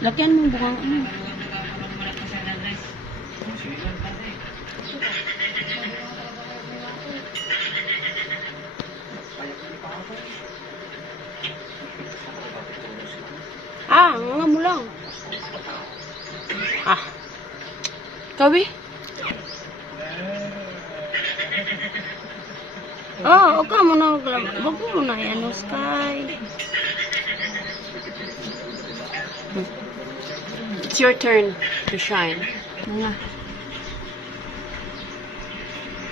Lakyan mo bukang ano. Nga mo lang. Kabi? Okay mo na. Wag mo na yan, Sky. It's your turn to shine. Nga.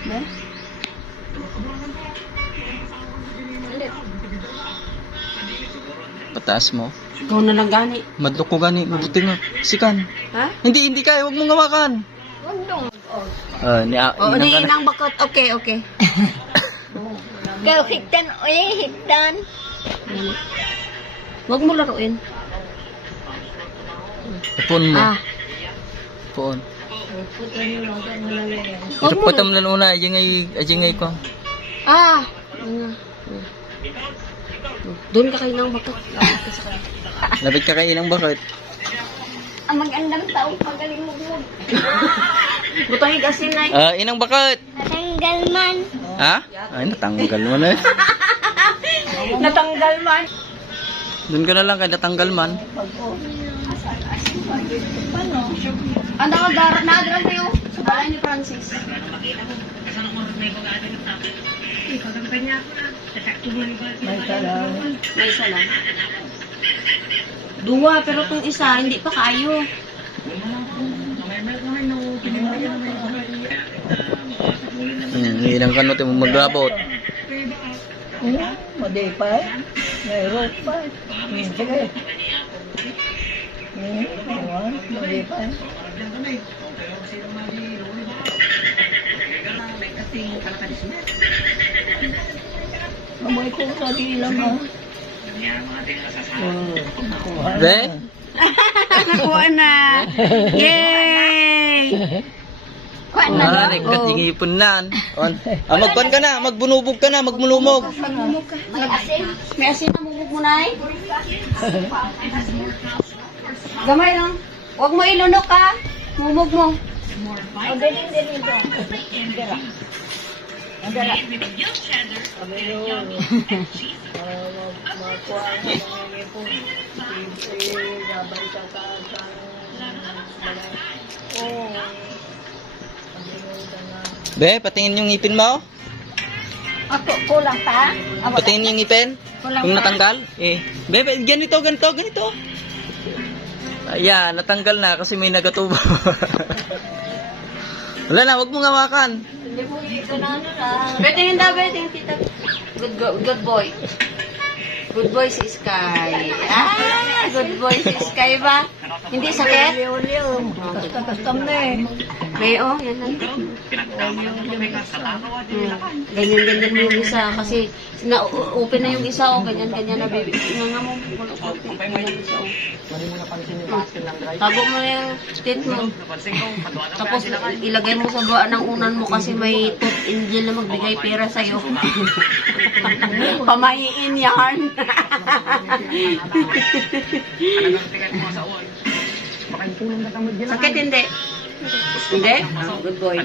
Ne? Pataas mo. Ikaw na lang gani. Madlok ko gani. Mabuti nga. Sikan. Ha? Hindi kaya. Huwag mong hawakan. Huwag dong. Inang Inang bakot. Okay. Kau higtan, higtan. Huwag mo laruin. Ipon mo. Ipon. Irapatam lang una. Ajingay ko. Doon ka kayo ng bakot. Lapit ka kayo ng bakit. Ang magandang tao, pagaling mo. Butang asin na. Inang bakit. Natanggal man. Ha? Ay, natanggal mo na. Natanggal man. Doon ka na lang kay natanggal man. Anda ka darat na adran kayo. Sa bahay ni Francis. May isa lang. Dua, pero kung isa, hindi pa kayo. Ilang kanot yung maglabot. Madipay. Mayroon pa. Sige. Madipay. Amoy ko sa dilam ha. Be? Nakuha na. Yay! Nagkatingipon na. Magpan ka na, magbunubog ka na, magmulumog. May asin. May asin na mumug mo na eh. Gamay lang. Huwag mo ilunok ha. Mumug mo. O, galing ito. Andala. Be, patingin yung ngipin mo. Ako, kulang pa. Patingin yung ngipin. Kung natanggal. Be, ganito. Ayan, natanggal na kasi may nagatubo. Wala na, wag mong hawakan. Hindi mo ito na ano lang. Betingin daw, betingin tita. Good boy. Good boy si Sky. Good boy si Sky ba? Hindi sakit? Kastam na eh. May yan lang. Ganyan mo yung isa kasi na-open na yung isa ganyan na baby. Nga mo, ganyan isa tago mo na yung tit mo. Tapos ilagay mo sa buwan ng unan mo kasi may tooth angel na magbigay pera sa'yo. Pamahiin yan. Sakit hindi? Hindi? Good boy.